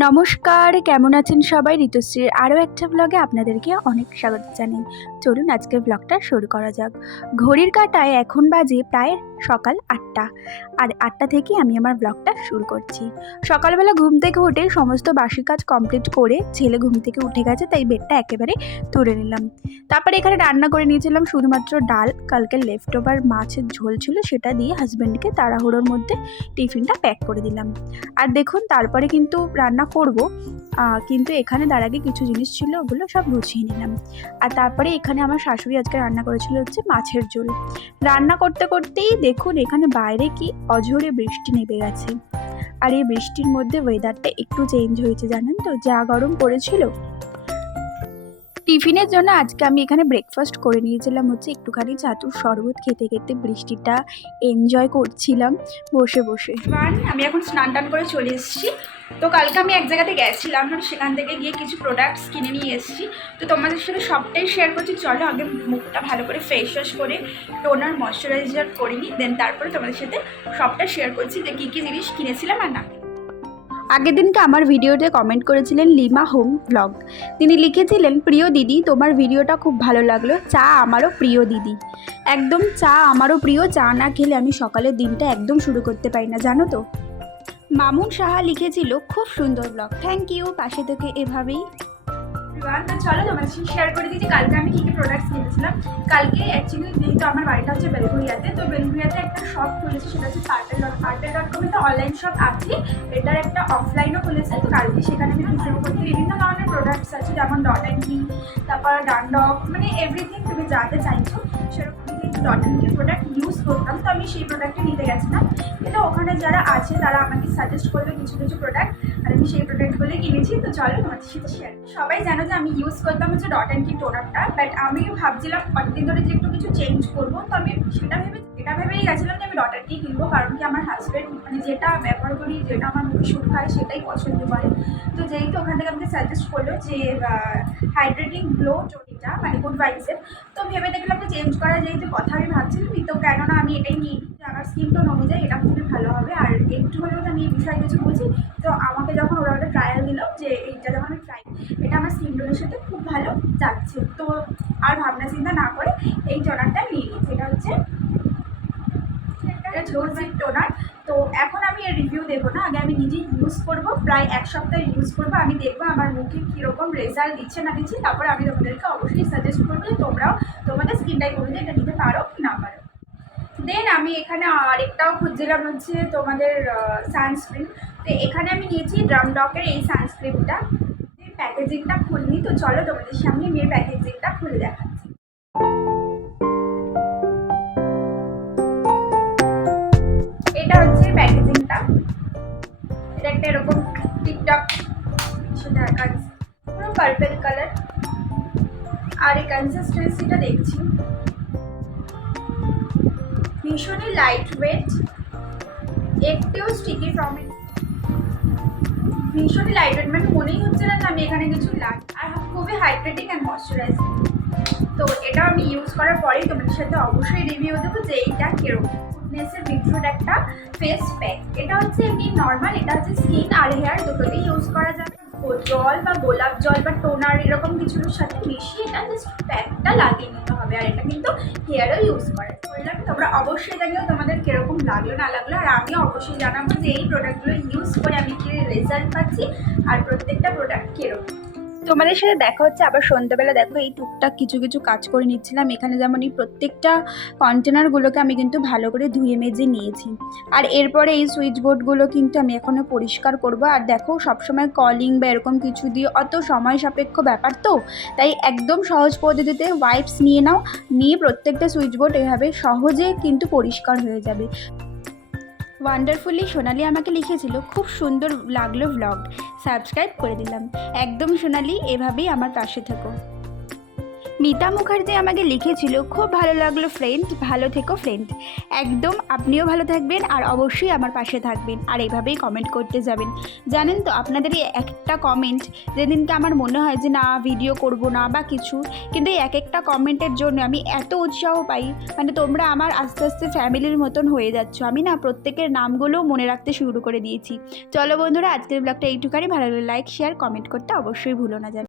নমস্কার, কেমন আছেন সবাই? ঋতুশ্রীর আরও একটা ব্লগে আপনাদেরকে অনেক স্বাগত জানাই। চলুন আজকের ব্লগটা শুরু করা যাক। ঘড়ির কাঁটায় এখন বাজে প্রায় সকাল আটটা। আর আটটা থেকে আমি আমার ব্লগটা শুরু করছি। সকালবেলা ঘুম থেকে উঠে সমস্ত বাসি কাজ কমপ্লিট করে ছেলে ঘুম থেকে উঠে গেছে, তাই বেডটা একেবারে তুলে নিলাম। তারপরে এখানে রান্না করে নিয়েছিলাম শুধুমাত্র ডাল, কালকে লেফট ওভার মাছের ঝোল ছিল সেটা দিয়ে হাজব্যান্ডকে তাড়াহুড়োর মধ্যে টিফিনটা প্যাক করে দিলাম। আর দেখুন, তারপরে কিন্তু রান্না করব। কিন্তু এখানে তার আগে কিছু জিনিস ছিল, ওগুলো সব গুছিয়ে নিলাম। আর তারপরে এখানে আমার শাশুড়ি আজকে রান্না করেছিল হচ্ছে মাছের ঝোল। রান্না করতে করতেই দেখুন এখানে বাইরে কি অঝোরে বৃষ্টি নেমে গেছে। আর এই বৃষ্টির মধ্যে ওয়েদারটা একটু চেঞ্জ হয়েছে জানেন তো? যা গরম পড়েছিল টিফিনের জন্য আজকে আমি এখানে ব্রেকফাস্ট করে নিয়েছিলাম হচ্ছে একটুখানি চাতুর শরবত খেতে খেতে বৃষ্টিটা এনজয় করছিলাম বসে বসে। আমি এখন স্নান টান করে চলে এসেছি। তো কালকে আমি এক জায়গাতে গেছিলাম সেখান থেকে গিয়ে কিছু প্রোডাক্টস কিনে নিয়ে এসেছি। তো তোমাদের সাথে সবটাই শেয়ার করছি। চলো আগে মুখটা ভালো করে ফেস ওয়াশ করে টোনার ময়শ্চারাইজার করে নিই দেন তারপরে তোমাদের সাথে সবটা শেয়ার করছি যে কী কী জিনিস কিনেছিলাম আর না। আগের দিনকে আমার ভিডিওতে কমেন্ট করেছিলেন লিমা হোম ব্লগ। তিনি লিখেছিলেন, প্রিয় দিদি, তোমার ভিডিওটা খুব ভালো লাগল। চা আমারও প্রিয় দিদি। একদম চা আমারও প্রিয়, চা না খেলে আমি সকালের দিনটা একদম শুরু করতে পারি না, জানো তো? মামুন সাহা লিখেছিল, খুব সুন্দর ব্লগ। Thank you. পাশে থেকে এভাবেই তো চলো তোমার সাথে শেয়ার করে দিই যে কালকে আমি কী কী প্রোডাক্টস কিনেছিলাম। কালকে অ্যাকচুয়ালি যেহেতু আমার বাড়িটা হচ্ছে বেলগুড়িয়াতে তো বেলগুড়িয়াতে একটা শপ খুলেছে, সেটা হচ্ছে পার্টেল ডট পার্টেল ডট কমে তো অনলাইন শপ আছে। এটার একটা অফলাইনও খুলেছে, তো কালকে সেখানে আমি ভিডিও করতে বিভিন্ন ধরনের প্রোডাক্টস আছে, যেমন ডট অ্যান্ড তারপর ডান্ডক মানে এভরিথিং তুমি যাতে চাইছো, সেরকম ডট কি প্রোডাক্ট ইউজ করতাম, তো আমি সেই প্রোডাক্টটা নিতে গেছিলাম। কিন্তু ওখানে যারা আছে, তারা আমাকে সাজেস্ট করবে কিছু কিছু প্রোডাক্ট আর আমি সেই প্রোডাক্টগুলোই কিনেছি, তো চলো তোমাদের সাথে শেয়ার সবাই জানো যে আমি ইউজ করতাম হচ্ছে ডট অ্যান্ড কি টোনারটা বাট আমি ভাবছিলাম অনেকদিন ধরে যে একটু কিছু চেঞ্জ করব, তো আমি সেটা ভেবে, এটা ভেবেই গেছিলাম যে আমি ডট অ্যান্ড কি কিনবো, কারণ কি আমার হাজব্যান্ড মানে যেটা ব্যবহার করি, যেটা আমার মুখে শুট খায় সেটাই পছন্দ করে। তো যেহেতু ওখান থেকে আমাকে সাজেস্ট করল যে হাইড্রেটিং গ্লো টোনিটা মানে গুড ভাইসের তো ভেবে দেখলাম যে চেঞ্জ করা যেহেতু কথা আমি ভাবছিলাম, তো কেননা আমি এটাই নিয়ে নিই আমার স্কিন টোন অনুযায়ী এটা খুবই ভালো হবে। আর একটু হলেও আমি এই বিষয়ে কিছু বুঝি, তো আমাকে যখন ওরা একটা ট্রায়াল দিল যে এইটা যখন আমি ট্রাই এটা আমার স্কিন টোনের সাথে খুব ভালো যাচ্ছে। তো আর ভাবনা চিন্তা না করে এই টোনারটা নিয়ে নিই। এটা হচ্ছে এটা জোরজিক টোনার। তো এখন আমি এর রিভিউ দেবো না, আগে আমি নিজে ইউজ করব, প্রায় এক সপ্তাহ ইউজ করব, আমি দেখব আমার মুখে কীরকম রেজাল্ট দিচ্ছে না দিচ্ছে, তারপর আমি তোমাদেরকে অবশ্যই সাজেস্ট করব যে তোমরাও তোমাদের স্কিন টাইপ অনুযায়ী এটা নিতে পারো কি না পারো। দেন আমি এখানে আরেকটাও খুঁজছিলাম হচ্ছে তোমাদের সানস্ক্রিন তো এখানে আমি নিয়েছি ড্রাম ডকের এই সানস্ক্রিনটা প্যাকেজিংটা খুলনি, তো চলো তোমাদের সামনে আমি এর প্যাকেজিংটা খুলে দেখাচ্ছি। টিকটক, সেটা কাজ পুরো পার্পেল কালার আর এই কনসিস্টেন্সিটা দেখছি। ভীষণই লাইট ওয়েট একটিও স্টিকি ফ্রম ভীষণই লাইট ওয়েট মানে মনেই হচ্ছে না যে আমি এখানে কিছু লাগ আর খুবই হাইড্রেটিং অ্যান্ড ময়শ্চারাইজিং তো এটা আমি ইউজ করার পরেই তোমাদের সাথে অবশ্যই রিভিউ দেবো যে এইটা কীরকম। ফুটনেসের বিটরুট একটা ফেস প্যাক এটা হচ্ছে এমনি নর্মাল এটা হচ্ছে স্কিন আর হেয়ার দুটোতেই ইউজ করা যাবে জল বা গোলাপ জল বা টোনার এরকম কিছুর সাথে মিশিয়ে এটা জাস্ট প্যাকটা লাগিয়ে নিতে হবে। আর এটা কিন্তু হেয়ারও ইউজ করে বললাম, তোমরা অবশ্যই জানিও তোমাদের কীরকম লাগল, না লাগল? আর আমিও অবশ্যই জানাব যে এই প্রোডাক্টগুলো ইউজ করে আমি কী রেজাল্ট পাচ্ছি, আর প্রত্যেকটা প্রোডাক্ট কীরকম। তোমাদের সাথে দেখা হচ্ছে, আবার সন্ধ্যাবেলা দেখো এই টুকটাক কিছু কিছু কাজ করে নিচ্ছিলাম। এখানে যেমন এই প্রত্যেকটা কন্টেনারগুলোকে আমি কিন্তু ভালো করে ধুয়ে মেজে নিয়েছি। আর এরপরে এই সুইচ বোর্ডগুলো কিন্তু আমি এখনও পরিষ্কার করব। আর দেখো, সবসময় কলিং বা এরকম কিছু দিয়ে অত সময় সাপেক্ষ ব্যাপার তো? তাই একদম সহজ পদ্ধতিতে ওয়াইপস নিয়ে নাও। নিয়ে প্রত্যেকটা সুইচ বোর্ড এভাবে সহজে কিন্তু পরিষ্কার হয়ে যাবে। ওয়ান্ডারফুলি সোনালি আমাকে লিখেছিল, খুব সুন্দর লাগল ব্লগ সাবস্ক্রাইব করে দিলাম। একদম সোনালি, এভাবেই আমার পাশে থেকো। মিতা মুখার্জি আমাকে লিখেছিল, খুব ভালো লাগল ফ্রেন্ড ভালো থেকো ফ্রেন্ড একদম, আপনিও ভালো থাকবেন আর অবশ্যই আমার পাশে থাকবেন আর এইভাবেই কমেন্ট করতে যাবেন। জানেন তো, আপনাদের এই একটা কমেন্ট যেদিনকে আমার মনে হয় যে, না ভিডিও করব না বা কিছু, কিন্তু এই এক একটা কমেন্টের জন্য আমি এত উৎসাহ পাই। মানে তোমরা আমার আস্তে আস্তে ফ্যামিলির মতন হয়ে যাচ্ছ। আমি না প্রত্যেকের নামগুলোও মনে রাখতে শুরু করে দিয়েছি। চলো বন্ধুরা, আজকের ব্লগটা এইটুখানি। ভালো লাগলে লাইক শেয়ার কমেন্ট করতে অবশ্যই ভুলো না জানো